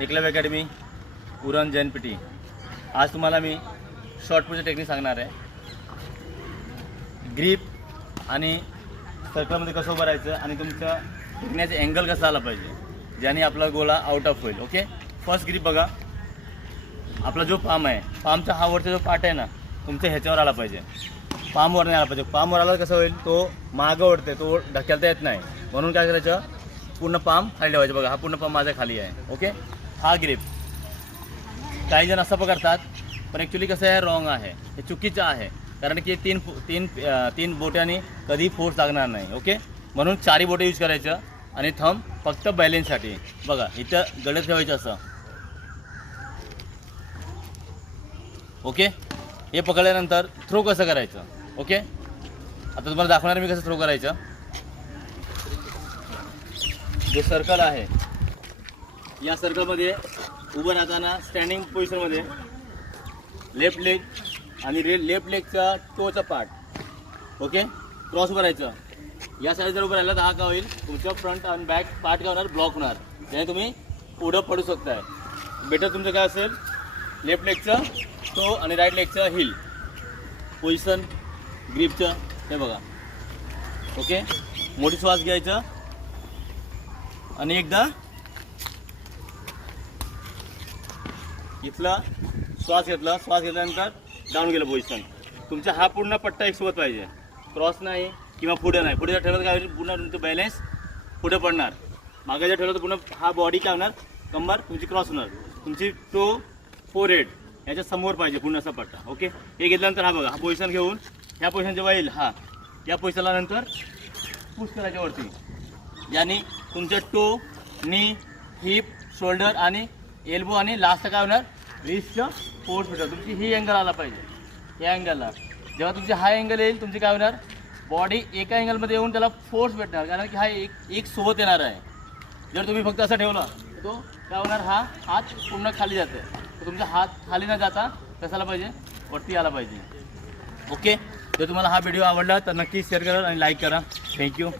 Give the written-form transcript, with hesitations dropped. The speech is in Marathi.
एकलव्य अकॅडमी उरण जैनपीटी। आज तुम्हाला मी शॉर्ट पुटची टेक्निक सांगणार आहे। ग्रीप आणि सर्कलमध्ये कसं उभं राहायचं आणि तुमचं टिकण्याचा अँगल कसा आला पाहिजे ज्याने आपला गोला आउट ऑफ होईल। ओके, फर्स्ट ग्रीप बघा, आपला जो पाम आहे, पामचा हा वरचा जो पार्ट आहे ना तुमच्या ह्याच्यावर आला पाहिजे, पामवर नाही आला पाहिजे। पामवर आला कसं होईल, तो मागं ओढते, तो ढकलता येत नाही, म्हणून काय करायचं, पूर्ण पाम खाली ठेवायचं। बघा, हा पूर्ण पाम माझ्या खाली आहे। ओके, हा ग्रीप काही जण असं पकडतात, पण ॲक्च्युली कसं आहे, रॉंग आहे, हे चुकीचं आहे, कारण की तीन बोटांनी कधी फोर्स लागणार नाही। ओके, म्हणून 4 बोटे यूज करायचं आणि थंब फक्त बॅलेन्ससाठी। बघा, इथं गडद ठेवायचं असं। ओके, हे पकडल्यानंतर थ्रो कसं करायचं। ओके, आता तुम्हाला दाखवणार मी कसं थ्रो करायचं। जो सर्कल आहे, या सर्कलमध्ये उभं राहताना स्टँडिंग पोझिशनमध्ये लेफ्ट लेग आणि लेफ्ट लेगचा टोचा पार्ट, ओके, क्रॉस करायचं। या साईड जर उभं राहिलं तर हा काय होईल, तुमचं फ्रंट आणि बॅक पार्ट काय होणार, ब्लॉक होणार, त्याने तुम्ही पुढं पडू शकताय। बेटर तुमचं काय असेल, लेफ्ट लेगचं टो आणि राईट लेगचं हिल पोझिशन ग्रीपचं, हे बघा। ओके, मोठी श्वास घ्यायचं आणि एकदा इथला श्वास घेतला, श्वास घेतल्यानंतर डाऊन गेलं पोझिशन। तुमचा हा पूर्ण पट्टा एकसोबत पाहिजे, क्रॉस नाही किंवा पुढे नाही। पुढे जर ठेवलं तर काय होईल, पूर्ण तुमचं बॅलेन्स पुढे पडणार, मागे जर ठेवलं तर पूर्ण हा बॉडी काय होणार, कंबर तुमची क्रॉस होणार, तुमची टो फोरहेड याच्या समोर पाहिजे पूर्ण असा पट्टा। ओके, हे घेतल्यानंतर हा बघा, हा पोझिशन घेऊन ह्या पोझिशन जेव्हा येईल, हा या पोझिशनला नंतर पुश करायच्या वरती, याने तुमचं टो, नी, हिप, शोल्डर आणि एल्बो आणि लास्ट काय होणार, रिस्टचं फोर्स भेटणार। तुमची ही अँगल आला पाहिजे, या अँगलला जेव्हा तुमची हा अँगल येईल, तुमची काय होणार, बॉडी एका अँगलमध्ये येऊन त्याला फोर्स भेटणार, कारण की हा एक सोबत येणार आहे। जर तुम्ही फक्त असं ठेवला तर तो काय होणार, हा हात पूर्ण खाली जाते, तर तुमचा हात खाली न जाता कसाला पाहिजे, वरती आला पाहिजे। ओके, जर तुम्हाला हा व्हिडिओ आवडला तर नक्की शेअर करा आणि लाईक करा। थँक्यू।